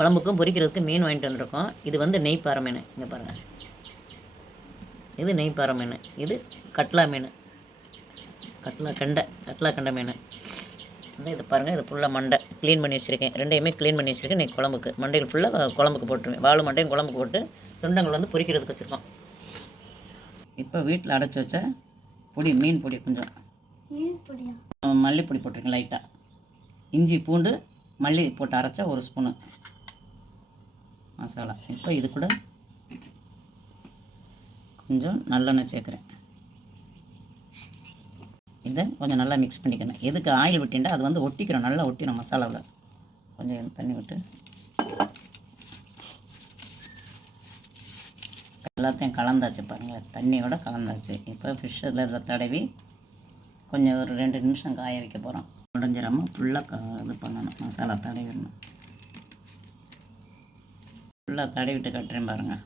குழம்புக்கும் பொரிக்கிறதுக்கு மீன் வாங்கிட்டு வந்திருக்கோம். இது வந்து நெய் பாறை மீன். இங்கே பாருங்கள், இது நெய் பாறை மீன். இது கட்லா மீன், கட்லா கண்டை மீன். இது பாருங்கள், இது ஃபுல்லாக மண்டை க்ளீன் பண்ணி வச்சுருக்கேன். ரெண்டையுமே க்ளீன் பண்ணி வச்சுருக்கேன். இன்றைக்கி குழம்புக்கு மண்டையில் ஃபுல்லாக குழம்புக்கு போட்டுருவேன். வாழை மண்டையும் குழம்புக்கு போட்டு துண்டங்கள் வந்து பொரிக்கிறதுக்கு வச்சுருக்கோம். இப்போ வீட்டில் அடைச்சி வச்ச பொடி, மீன் பொடி, கொஞ்சம் மல்லிப்பொடி போட்டிருக்கேன் லைட்டாக. இஞ்சி பூண்டு மல்லி போட்டு அரைச்சா 1 ஸ்பூனு மசாலா. இப்போ இது கூட கொஞ்சம் நல்லெண்ணெய் சேர்க்குறேன். இதை கொஞ்சம் நல்லா மிக்ஸ் பண்ணிக்கணும். எதுக்கு ஆயில் விட்டிண்டா அது வந்து ஒட்டிக்கிறோம், நல்லா ஒட்டிடும் மசாலாவில். கொஞ்சம் தண்ணி விட்டு எல்லாத்தையும் கலந்தாச்சு பாருங்கள், தண்ணியோட கலந்தாச்சு. இப்போ ஃபிஷ்ஷில் தடவி கொஞ்சம் ஒரு 2 நிமிஷம் காய வைக்க போகிறோம். உடஞ்சிடாமல் ஃபுல்லாக இது பண்ணணும், மசாலா தடவிடணும். ஃபுல்லாக தடவிட்டு கட்டுறேன் பாருங்கள்.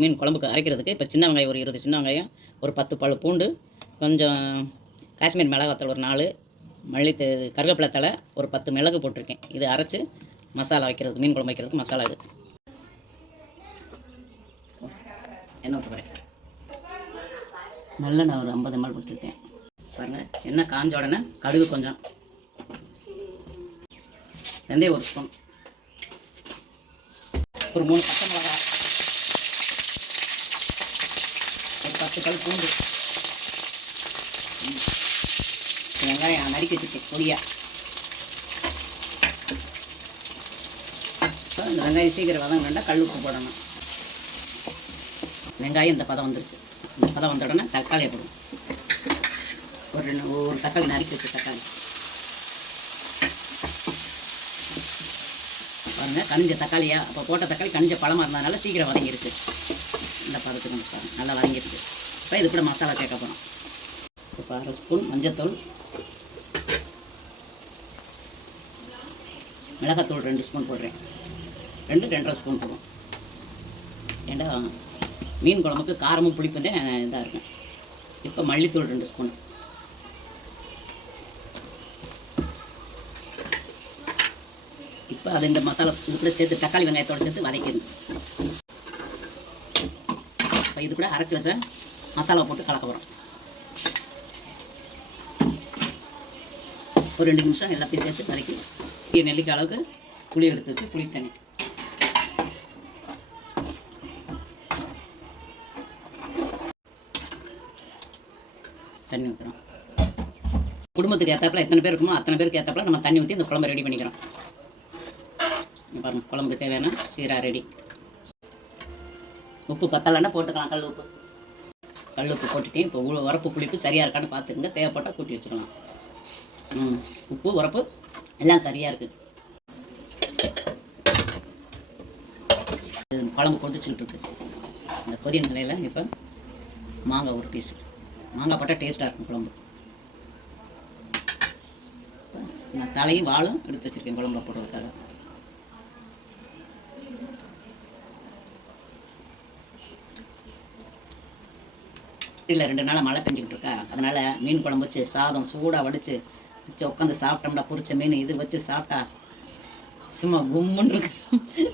மீன் குழம்புக்கு அரைக்கிறதுக்கு இப்போ சின்ன வெங்காயம் ஒரு 20 சின்ன வெங்காயம், ஒரு 10 பல் பூண்டு, கொஞ்சம் காஷ்மீர் மிளகாத்தூள் ஒரு 4, கருவேப்பிலை தழை ஒரு 10 மிளகு போட்டிருக்கேன். இது அரைச்சி மசாலா வைக்கிறதுக்கு, மீன் குழம்பு வைக்கிறதுக்கு மசாலா இது. எண்ணெய் ஊற்றுறேன். நல்லெண்ணெய் ஒரு 50 ml போட்டிருக்கேன் பாருங்கள். எண்ணெய் காஞ்ச உடனே கடுகு கொஞ்சம், வெந்தயம் 1 ஸ்பூன், ஒரு 3 பச்சை மிளகா, ஒரு 10 பல் பூண்டு, வெங்காயம் நறுக்கி வச்சுருக்கேன் பொடியாக. இந்த வெங்காயம் சீக்கிரம் வதங்கினா கல் உப்பு போடணும். வெங்காயம் இந்த பதம் வந்துருச்சு. இந்த பதம் வந்த உடனே தக்காளியை போடுவோம். ஒரு தக்காளி நறுக்கி வச்சு தக்காளி பாருங்கள், கனிஞ்ச தக்காளியாக அப்போ போட்ட தக்காளி கனிஞ்ச பழமாக இருந்ததுனால சீக்கிரம் வதங்கிருச்சு. இந்த பதத்துக்கு வந்து பாருங்கள் நல்லா வதங்கிருச்சு. இப்போ இது கூட மசாலா சேர்க்க போகிறோம். இப்போ 1/2 ஸ்பூன் மஞ்சத்தூள், மிளகாத்தூள் 2 ஸ்பூன் போடுறேன். 2-2.5 ஸ்பூன் போடுவோம். ஏண்டா மீன் குழம்புக்கு காரமும் புளிப்பும் இதாக இருக்கும். இப்போ மல்லித்தூள் 2 ஸ்பூன், இப்போ அது இந்த மசாலா இது கூட சேர்த்து தக்காளி வெங்காயத்தோடு சேர்த்து வதக்கிடணும். இப்போ இது கூட அரைச்சி வச்ச மசாலா போட்டு கலக்க போகிறோம். ஒரு 2 நிமிஷம் எல்லாத்தையும் சேர்த்து வதக்கி நெல்லிக்காய் அளவுக்கு புளி எடுத்து வச்சு புளி தண்ணி ஊற்றுறோம். குடும்பத்துக்கு ஏற்றாப்புல எத்தனை பேர் இருக்குமோ அத்தனை பேருக்கு ஏற்றாப்புல நம்ம தண்ணி ஊற்றி இந்த குழம்பு ரெடி பண்ணிக்கிறோம். பாருங்கள், குழம்புக்கு தேவையான சீரா ரெடி. உப்பு பத்தலைன்னா போட்டுக்கலாம், கல் உப்பு போட்டுட்டேன். இப்போ உரப்பு புளிப்பு சரியாக இருக்கான்னு பார்த்துக்கங்க, தேவைப்பட்டால் கூட்டி வச்சுக்கலாம். உப்பு உரப்பு எல்லாம் சரியாக இருக்குது. குழம்பு கொதிச்சுக்கிட்டு இருக்கு. இந்த கொதிய நிலையில் இப்போ மாங்காய் ஒரு பீஸ், மாங்காய் போட்டால் டேஸ்ட்டாக இருக்கும் குழம்பு. நான் தலையும் வாழும் எடுத்து வச்சுருக்கேன் குழம்புல போடுறதுக்காக. இல்லை 2 நாளாக மழை பெஞ்சிக்கிட்டு இருக்கா, அதனால் மீன் குழம்பு வச்சு சாதம் சூடாக வடித்து உட்காந்து சாப்பிட்டோம்னா, பிடிச்ச மீன் இது வச்சு சாப்பிட்டா சும்மா கும்முன்னு இருக்கு.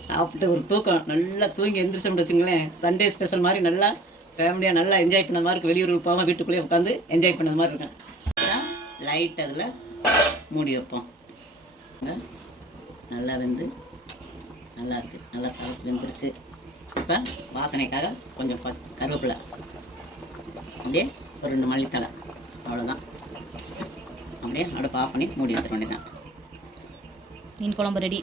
சாப்பிட்டு ஒரு தூக்கம், நல்லா தூங்கி எந்திரிச்சோம்னு வச்சுங்களேன், சண்டே ஸ்பெஷல் மாதிரி நல்லா ஃபேமிலியாக நல்லா என்ஜாய் பண்ண மாதிரி இருக்குது. வெளியூருக்கு போகாமல் வீட்டுக்குள்ளேயே உட்காந்து என்ஜாய் பண்ண மாதிரி இருக்கும். லைட் அதில் மூடி வைப்போம். நல்லா வெந்து நல்லா இருக்குது, நல்லா கரைச்சி வெந்துருச்சு. இப்போ வாசனைக்காக கொஞ்சம் கருவேப்பிலை, அப்படியே ஒரு 2 மல்லித்தழை, அவ்வளோதான். அப்படியே அடுப்பு ஆஃப் பண்ணி மூடி வச்சிட வேண்டியதான். மீன் குழம்பு ரெடி.